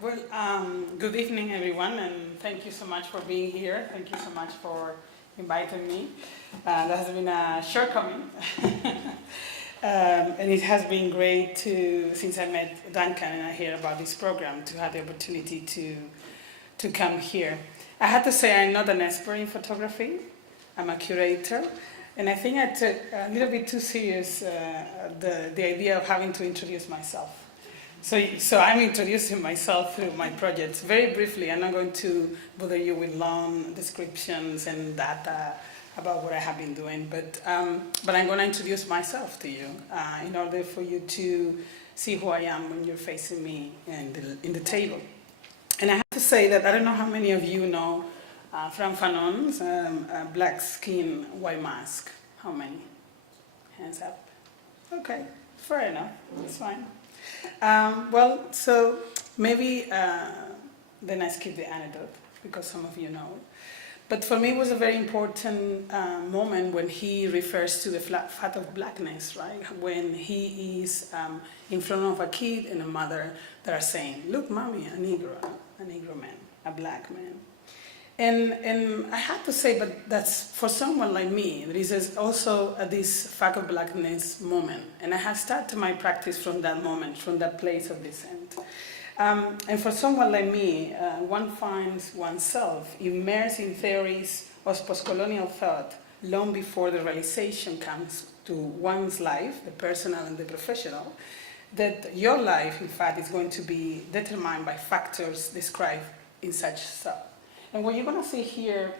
Well, good evening, everyone, and thank you so much for being here. Thank you so much for inviting me. That has been a shortcoming, and it has been great since I met Duncan and I hear about this program, to have the opportunity to come here. I have to say I'm not an expert in photography. I'm a curator, and I think I took a little bit too serious the idea of having to introduce myself. So I'm introducing myself through my projects. Very briefly, I'm not going to bother you with long descriptions and data about what I have been doing, but I'm going to introduce myself to you in order for you to see who I am when you're facing me in the table. And I have to say that I don't know how many of you know Fran Fanon's Black Skin, White Mask. How many? Hands up. Okay, fair enough. It's fine. So maybe then I skip the anecdote because some of you know. But for me, it was a very important moment when he refers to the fact of blackness, right? When he is in front of a kid and a mother that are saying, "Look, mommy, a Negro man, a black man." And I have to say, but that's for someone like me, there is also this fact of blackness moment. And I have started my practice from that moment, from that place of descent. And for someone like me, one finds oneself immersed in theories of post-colonial thought long before the realization comes to one's life, the personal and the professional, that your life, in fact, is going to be determined by factors described in such thought. And what you're going to see here,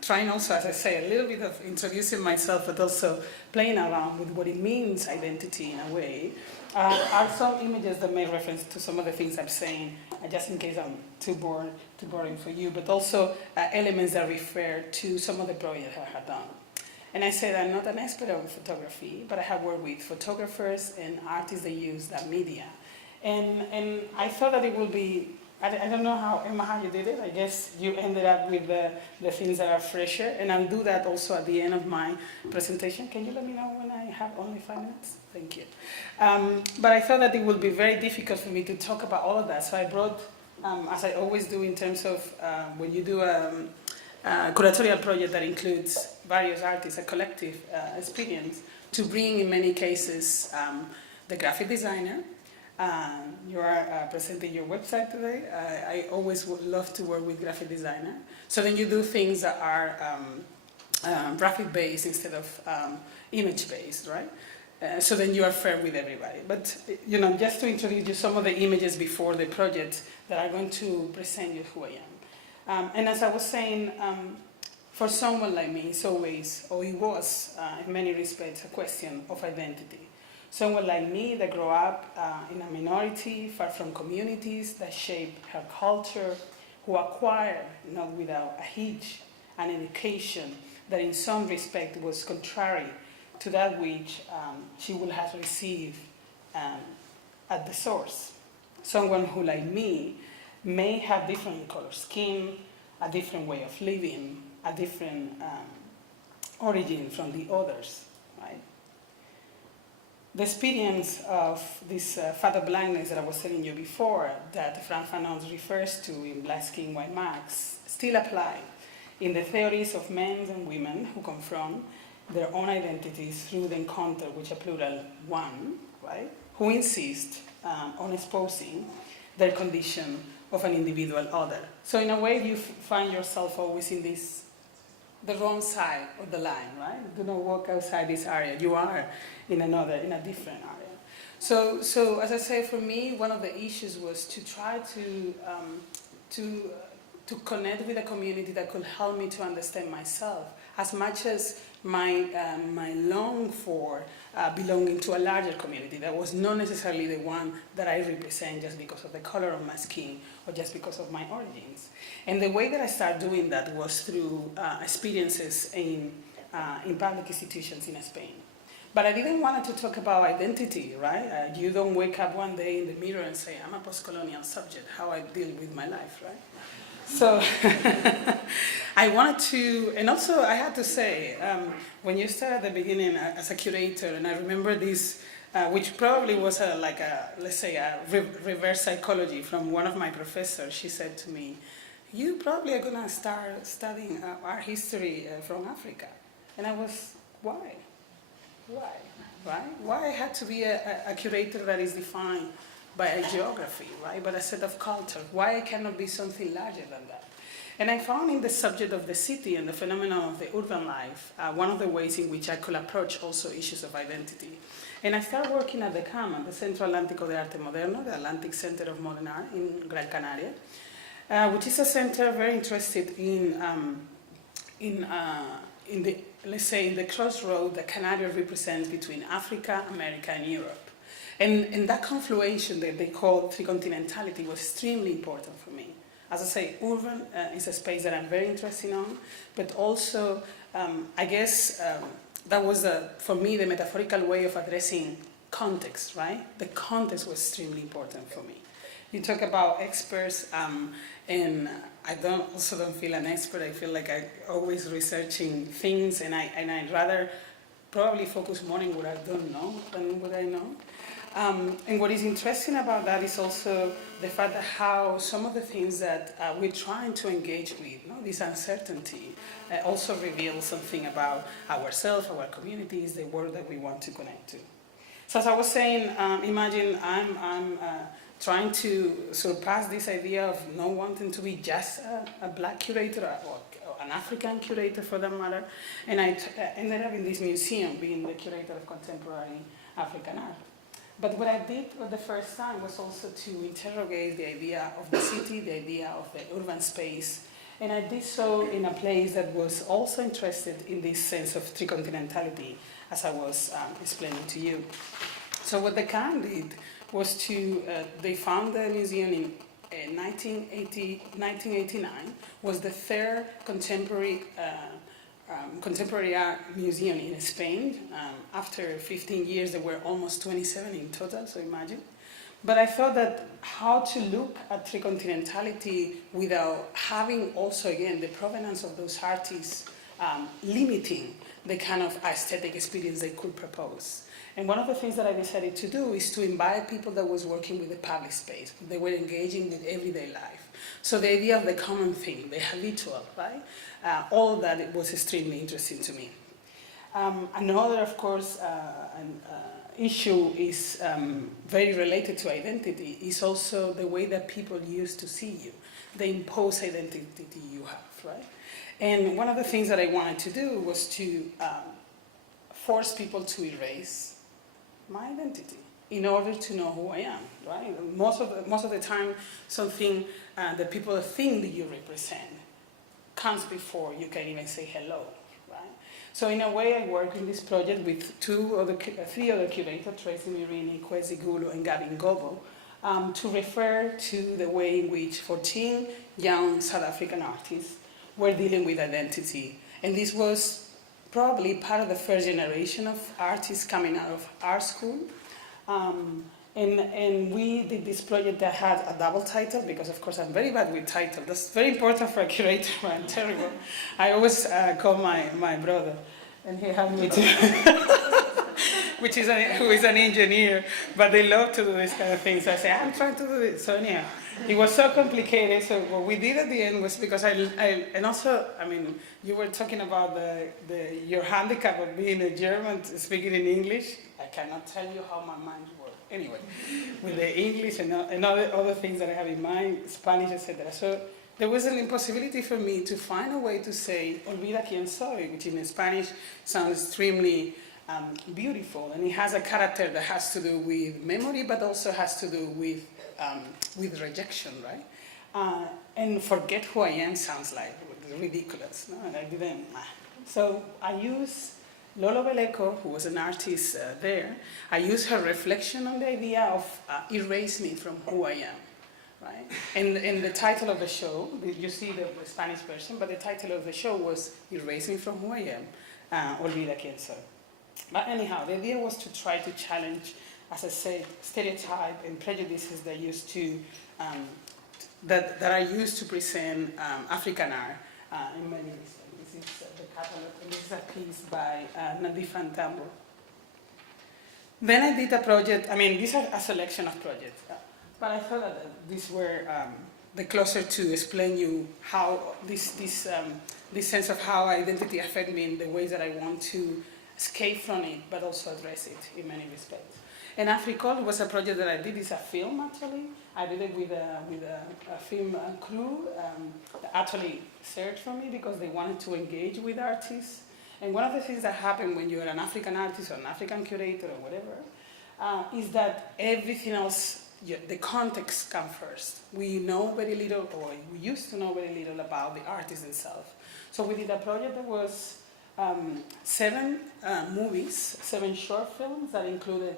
trying also, as I say, a little bit of introducing myself, but also playing around with what it means, identity in a way, are some images that make reference to some of the things I'm saying, just in case I'm too boring for you, but also elements that refer to some of the projects I have done. And I said I'm not an expert on photography, but I have worked with photographers and artists that use that media. And I thought that it would be, I don't know how, Emma, how you did it. I guess you ended up with the things that are fresher. And I'll do that also at the end of my presentation. Can you let me know when I have only 5 minutes? Thank you. But I thought that it would be very difficult for me to talk about all of that. So I brought, as I always do in terms of when you do a curatorial project that includes various artists, a collective experience, to bring in many cases the graphic designer. You are presenting your website today. I always would love to work with graphic designer. So then you do things that are graphic based instead of image based, right? So then you are fair with everybody. But just to introduce you some of the images before the project that are going to present you who I am. And as I was saying, for someone like me, it's always, or it was in many respects, a question of identity. Someone like me that grew up in a minority, far from communities that shaped her culture, who acquired, not without a hitch, an education that in some respect was contrary to that which she would have received at the source. Someone who, like me, may have different color skin, a different way of living, a different origin from the others, right? The experience of this fact of blindness that I was telling you before, that Fran Fanon refers to in Black Skin, White Marks, still apply in the theories of men and women who confront their own identities through the encounter with a plural one, right? Who insist on exposing their condition of an individual other. So in a way, you find yourself always in the wrong side of the line, right? Do not walk outside this area. You are in a different area. So as I say, for me, one of the issues was to try to connect with a community that could help me to understand myself, as much as my long for belonging to a larger community that was not necessarily the one that I represent just because of the color of my skin or just because of my origins. And the way that I started doing that was through experiences in public institutions in Spain. But I didn't want to talk about identity, right? You don't wake up one day in the mirror and say, I'm a post-colonial subject, how I deal with my life, right? So I wanted to, and also I had to say, when you start at the beginning as a curator, and I remember this which probably was like a, let's say, a reverse psychology from one of my professors. She said to me, you probably are going to start studying art history from Africa. And I was, why? Why? Right? Why I had to be a curator that is defined by a geography, right? But a set of culture. Why I cannot be something larger than that? And I found in the subject of the city and the phenomenon of the urban life, one of the ways in which I could approach also issues of identity. And I started working at the CAM, the Centro Atlántico de Arte Moderno, the Atlantic Center of Modern Art in Gran Canaria, which is a center very interested in the, let's say, in the crossroad that Canarias represents between Africa, America, and Europe. And that confluation that they call tricontinentality was extremely important for me. As I say, urban is a space that I'm very interested in, but also, I guess, that was, for me, the metaphorical way of addressing context, right? The context was extremely important for me. You talk about experts, and I also don't feel an expert. I feel like I'm always researching things, and I'd rather probably focus more on what I don't know than what I know. And what is interesting about that is also the fact that how some of the things that we're trying to engage with, this uncertainty, also reveals something about ourselves, our communities, the world that we want to connect to. So as I was saying, imagine I'm trying to surpass this idea of not wanting to be just a black curator or an African curator for that matter, and I ended up in this museum being the curator of contemporary African art. But what I did for the first time was also to interrogate the idea of the city, the idea of the urban space. And I did so in a place that was also interested in this sense of tricontinentality, as I was explaining to you. So what the CAN did was they found the museum in 1989, was the third contemporary art museum in Spain. After 15 years, there were almost 27 in total, so imagine. But I thought that how to look at tricontinentality without having also, again, the provenance of those artists limiting the kind of aesthetic experience they could propose. And one of the things that I decided to do is to invite people that was working with the public space. They were engaging with everyday life. So the idea of the common thing, the habitual, right? All of that, it was extremely interesting to me. Another, of course, issue is very related to identity, is also the way that people used to see you, the imposed identity you have, right? And one of the things that I wanted to do was to force people to erase my identity in order to know who I am, right? Most of the time, something that people think that you represent comes before you can even say hello, right? So in a way, I work in this project with three other curators, Tracy Mirini, Kwesi Gulu, and Gavin Gobo, to refer to the way in which 14 young South African artists were dealing with identity. And this was probably part of the first generation of artists coming out of art school. And we did this project that had a double title, because of course I'm very bad with titles. That's very important for a curator, but I'm terrible. I always call my brother, and he helped me to, who is an engineer, but they love to do this kind of thing. So I say, I'm trying to do this. So anyhow, it was so complicated. So what we did at the end was, because and also, I mean, you were talking about your handicap of being a German speaking in English. I cannot tell you how my mind works. Anyway, with the English and other things that I have in mind, Spanish, etc. So there was an impossibility for me to find a way to say Olvida quién soy, which in Spanish sounds extremely beautiful, and it has a character that has to do with memory, but also has to do with rejection, right? And forget who I am sounds like ridiculous, no? And I didn't. So I use Lolo Beleco, who was an artist there. I used her reflection on the idea of erase me from who I am, right? And the title of the show, you see the Spanish version, but the title of the show was Erase Me from Who I Am, Olvida quién soy. But anyhow, the idea was to try to challenge, as I said, stereotype and prejudices that used to that are used to present African art in many ways. This is the catalog, and this is a piece by Nadifa Ntambo. Then I did a project, I mean, these are a selection of projects, but I thought that these were the closer to explain you how this sense of how identity affect me in the ways that I want to escape from it, but also address it in many respects. And Africol was a project that I did. It's a film, actually. I did it with a film crew that actually searched for me because they wanted to engage with artists. And one of the things that happen when you're an African artist or an African curator or whatever is that everything else, the context comes first. We know very little, or we used to know very little about the artist themselves. So we did a project that was 7 movies, 7 short films that included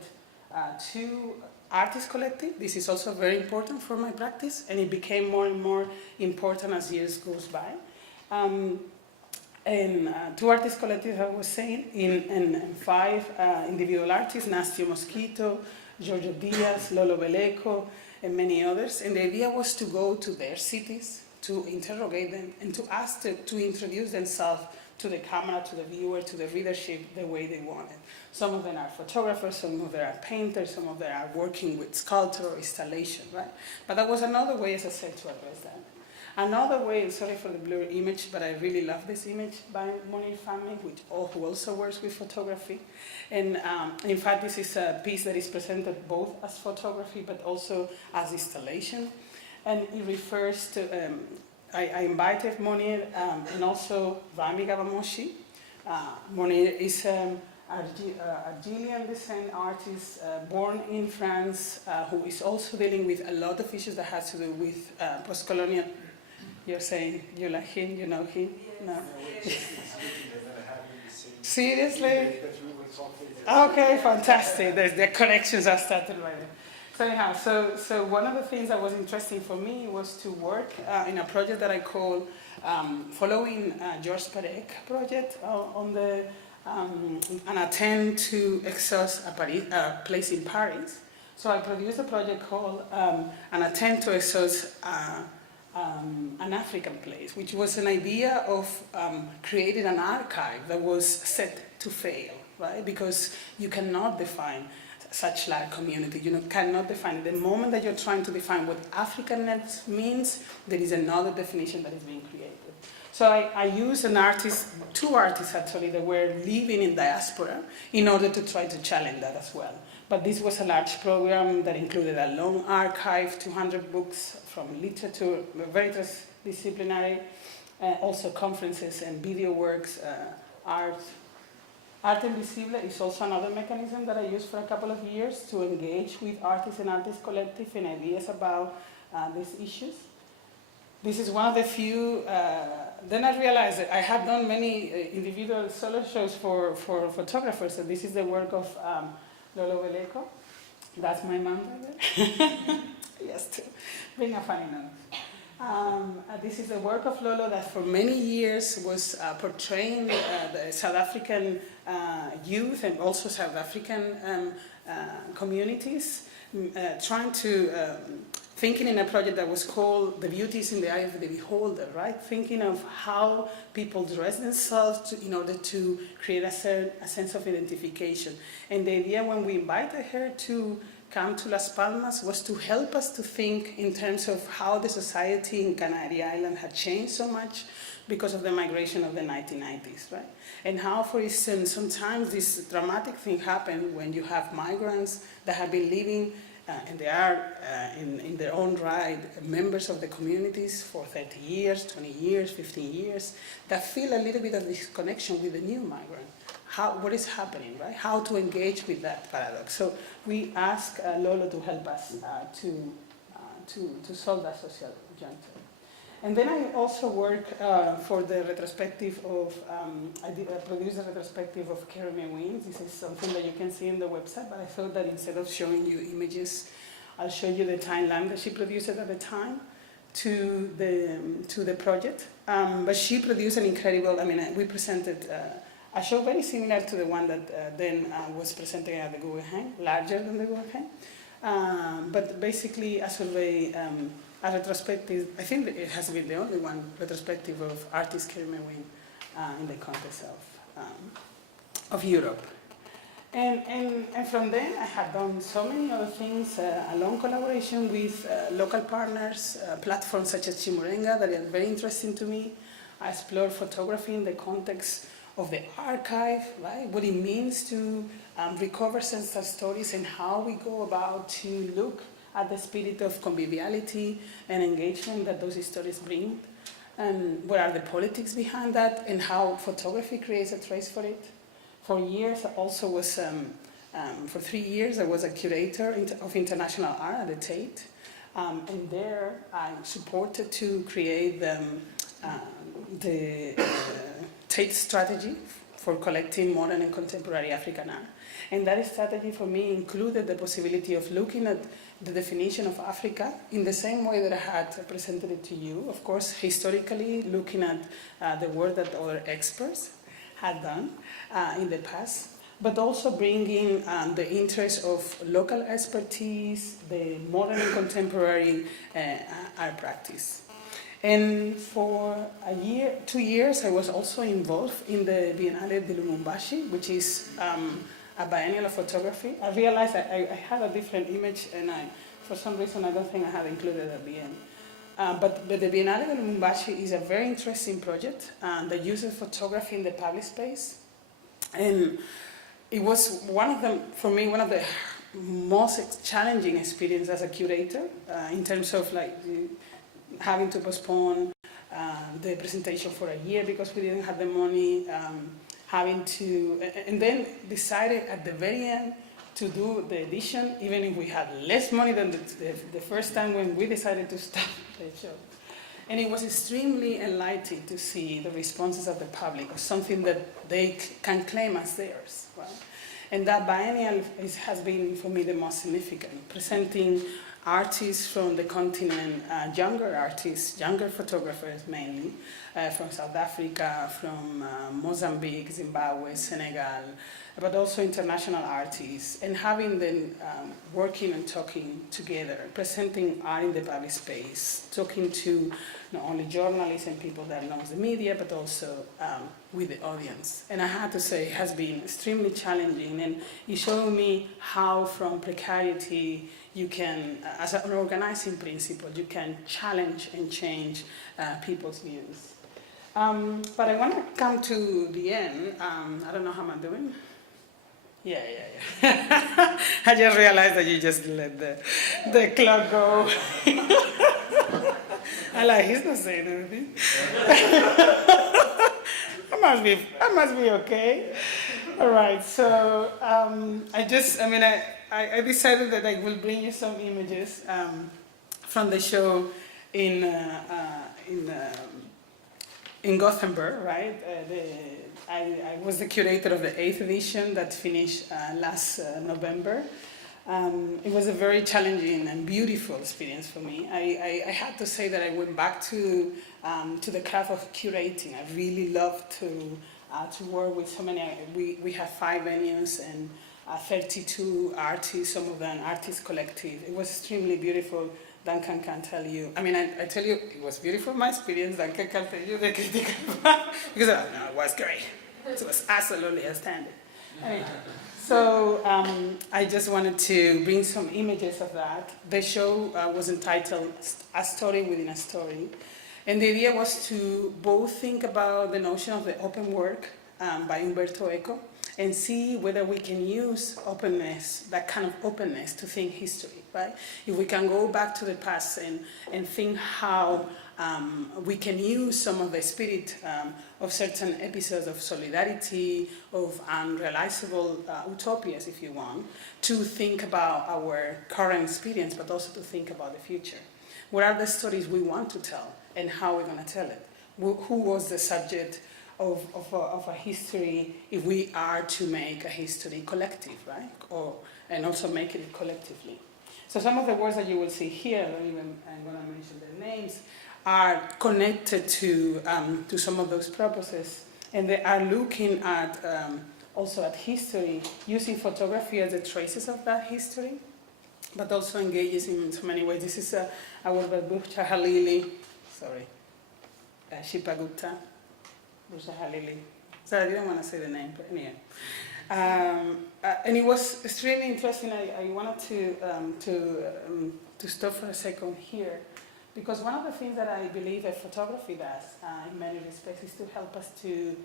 2 artist collective. This is also very important for my practice, and it became more and more important as years goes by. And 2 artist collectives, I was saying, and 5 individual artists, Nastio Mosquito, Giorgio Diaz, Lolo Beleco, and many others. And the idea was to go to their cities, to interrogate them, and to ask them to introduce themselves to the camera, to the viewer, to the readership, the way they wanted. Some of them are photographers, some of them are painters, some of them are working with sculpture or installation, right? But that was another way, as I said, to address that. Another way, sorry for the blurry image, but I really love this image by Monir family, who also works with photography. And in fact, this is a piece that is presented both as photography, but also as installation. And it refers to, I invited Monir and also Rami Gabamoshi. Monir is an Algerian design artist born in France, who is also dealing with a lot of issues that has to do with post-colonial. You're saying you like him, you know him? No. Seriously? Okay, fantastic. The connections are started right there. So anyhow, so one of the things that was interesting for me was to work in a project that I call following Georges Perec project on the an attempt to exhaust a place in Paris. So I produced a project called an attempt to exhaust an African place, which was an idea of creating an archive that was set to fail, right? Because you cannot define such large community. You cannot define it. The moment that you're trying to define what Africanness means, there is another definition that is being created. So I used an artist, 2 artists actually, that were living in diaspora in order to try to challenge that as well. But this was a large program that included a long archive, 200 books from literature, very transdisciplinary, also conferences and video works, art. Art Invisible is also another mechanism that I used for a couple of years to engage with artists and artist collective and ideas about these issues. This is one of the few, then I realized that I had done many individual solo shows for photographers, so this is the work of Lolo Beleco. That's my mom right there. Yes, too. Being a funny note. This is the work of Lolo that for many years was portraying the South African youth and also South African communities, trying to, thinking in a project that was called The Beauty is in the Eye of the Beholder, right? Thinking of how people dress themselves in order to create a sense of identification. And the idea when we invited her to come to Las Palmas was to help us to think in terms of how the society in Canary Island had changed so much because of the migration of the 1990s, right? And how, for instance, sometimes this dramatic thing happened when you have migrants that have been living and they are in their own right members of the communities for 30 years, 20 years, 15 years, that feel a little bit of this connection with the new migrant. What is happening, right? How to engage with that paradox. So we asked Lolo to help us to solve that social juncture. And then I also work for the retrospective of, I produced a retrospective of Carrie Mae Weems. This is something that you can see on the website, but I thought that instead of showing you images, I'll show you the timeline that she produced at the time to the project. But she produced an incredible, we presented a show very similar to the one that then was presented at the Guggenheim, larger than the Guggenheim. But basically a survey, a retrospective, I think it has been the only one, retrospective of artist Carrie Mae Weems in the context of Europe. And from then I have done so many other things, a long collaboration with local partners, platforms such as Chimurenga that are very interesting to me. I explore photography in the context of the archive, right? What it means to recover ancestral stories and how we go about to look at the spirit of conviviality and engagement that those stories bring, and what are the politics behind that, and how photography creates a trace for it. For years, I also was, for 3 years, I was a curator of international art at the Tate, and there I supported to create the Tate strategy for collecting modern and contemporary African art. And that strategy for me included the possibility of looking at the definition of Africa in the same way that I had presented it to you, of course, historically looking at the work that other experts had done in the past, but also bringing the interest of local expertise, the modern and contemporary art practice. And for 2 years, I was also involved in the Biennale de Lumumbashi, which is a biennial of photography. I realized I had a different image, and for some reason, I don't think I had included it at the end. But the Biennale de Lumumbashi is a very interesting project that uses photography in the public space. And it was for me, one of the most challenging experiences as a curator in terms of having to postpone the presentation for a year because we didn't have the money, and then decided at the very end to do the edition, even if we had less money than the first time when we decided to stop the show. And it was extremely enlightening to see the responses of the public, of something that they can claim as theirs. Right? And that biennial has been, for me, the most significant, presenting artists from the continent, younger artists, younger photographers mainly, from South Africa, from Mozambique, Zimbabwe, Senegal, but also international artists, and having them working and talking together, presenting art in the public space, talking to not only journalists and people that know the media, but also with the audience. And I have to say, it has been extremely challenging, and it showed me how from precarity you can, as an organizing principle, you can challenge and change people's views. But I want to come to the end. I don't know how I'm doing. Yeah. I just realized that you just let the clock go. He's not saying anything. I must be okay. All right, so I decided that I will bring you some images from the show in Gothenburg, right? I was the curator of the 8th edition that finished last November. It was a very challenging and beautiful experience for me. I had to say that I went back to the craft of curating. I really loved to work with so many. We have 5 venues and 32 artists, some of them artist collective. It was extremely beautiful. Duncan can tell you. I tell you, it was beautiful, my experience. Duncan can tell you the critical part. Because it was great. It was absolutely outstanding. So I just wanted to bring some images of that. The show was entitled A Story Within a Story. And the idea was to both think about the notion of the open work by Umberto Eco, and see whether we can use openness, that kind of openness, to think history, right? If we can go back to the past and think how we can use some of the spirit of certain episodes of solidarity, of unrealizable utopias, if you want, to think about our current experience, but also to think about the future. What are the stories we want to tell, and how we're going to tell it? Who was the subject of a history, if we are to make a history collective, right? And also make it collectively. So some of the words that you will see here, I'm going to mention their names, are connected to some of those purposes, and they are looking at also at history, using photography as the traces of that history, but also engages in so many ways. This is a work by Burja Halili, Shipa Gupta, Burja Halili, So I didn't want to say the name, but anyway. And it was extremely interesting. I wanted to stop for a second here, because one of the things that I believe that photography does, in many respects, is to help us to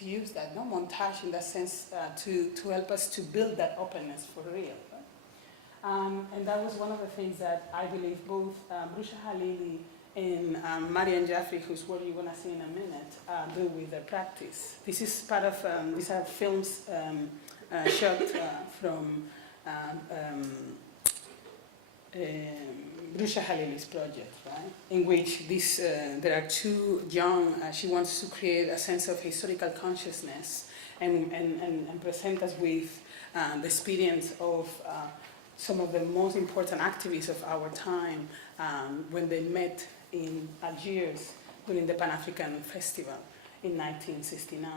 use that, no montage in that sense, to help us to build that openness for real. Right? And that was one of the things that I believe both Rusha Halili and Marian Jaffrey, whose work you're going to see in a minute, do with their practice. This is part of, these are films shot from Rusha Halili's project, right? In which this, there are two young, she wants to create a sense of historical consciousness and present us with the experience of some of the most important activists of our time when they met in Algiers during the Pan-African Festival in 1969.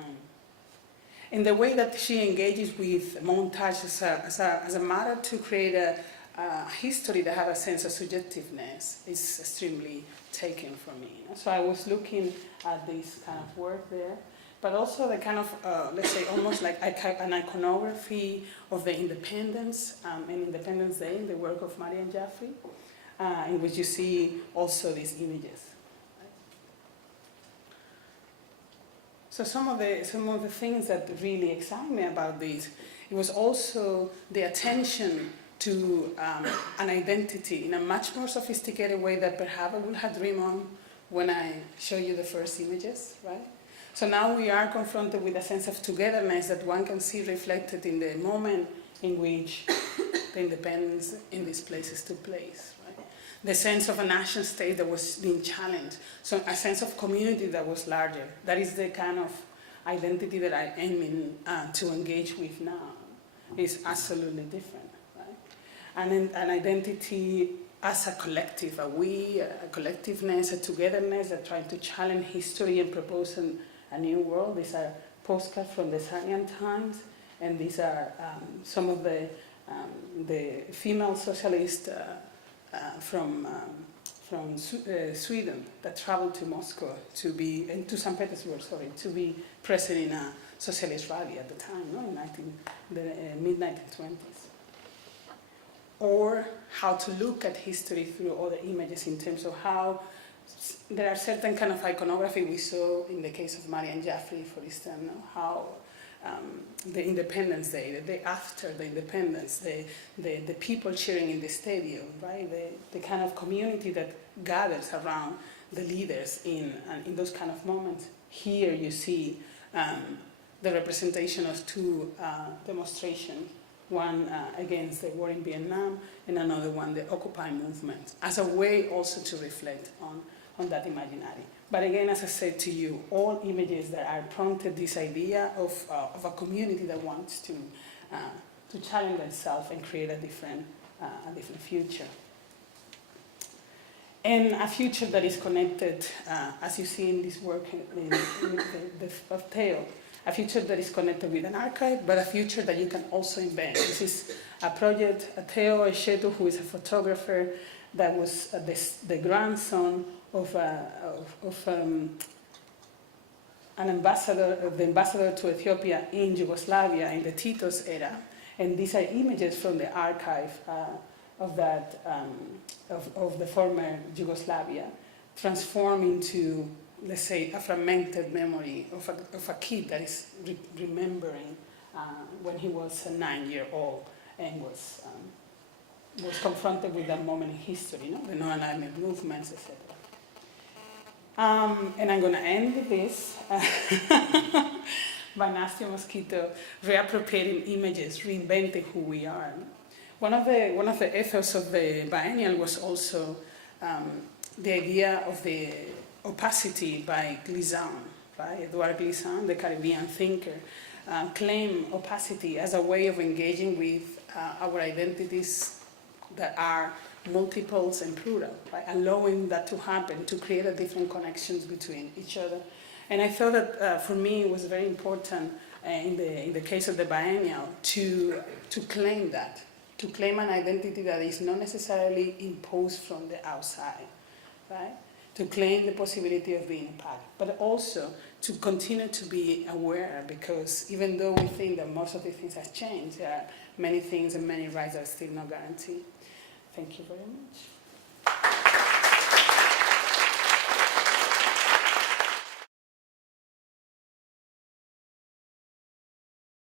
In the way that she engages with montage as a matter to create a history that has a sense of subjectiveness is extremely taken for me. So I was looking at this kind of work there, but also the kind of, let's say, almost like an iconography of the independence and Independence Day in the work of Marian Jaffrey, in which you see also these images. So some of the things that really excite me about this, it was also the attention to an identity in a much more sophisticated way that perhaps I would have dreamed on when I show you the first images, right? So now we are confronted with a sense of togetherness that one can see reflected in the moment in which the independence in these places took place, right? The sense of a nation state that was being challenged, so a sense of community that was larger. That is the kind of identity that I aim to engage with now. It's absolutely different, right? And an identity as a collective, a we, a collectiveness, a togetherness that trying to challenge history and propose a new world. These are postcards from the Sanian times, and these are some of the female socialists from Sweden that traveled to Moscow to St. Petersburg, to be present in a socialist rally at the time, no, in the mid-1920s. Or how to look at history through other images in terms of how there are certain kind of iconography we saw in the case of Marian Jaffrey, for instance, how the Independence Day, the day after the independence, the people cheering in the stadium, right? The kind of community that gathers around the leaders in those kind of moments. Here you see the representation of two demonstrations, one against the war in Vietnam and another one, the Occupy movement, as a way also to reflect on that imaginary. But again, as I said to you, all images that are prompted this idea of a community that wants to challenge itself and create a different future. And a future that is connected, as you see in this work of Theo, a future that is connected with an archive, but a future that you can also invent. This is a project, Theo Eshetu, who is a photographer, that was the grandson of an ambassador, the ambassador to Ethiopia in Yugoslavia in the Tito's era, and these are images from the archive of the former Yugoslavia, transformed into, let's say, a fragmented memory of a kid that is remembering when he was 9-year-old and was confronted with that moment in history, the non-alignment movements, etc. And I'm going to end with this by Nastia Mosquito, reappropriating images, reinventing who we are. One of the ethos of the biennial was also the idea of the opacity by Glissant, right? Edouard Glissant, the Caribbean thinker, claimed opacity as a way of engaging with our identities that are multiples and plural, right? Allowing that to happen, to create a different connections between each other. And I thought that for me it was very important in the case of the biennial to claim that, to claim an identity that is not necessarily imposed from the outside, right? to claim the possibility of being a Plat, but also to continue to be aware, because even though we think that most of the things have changed, there are many things and many rights are still not guaranteed. Thank you very much.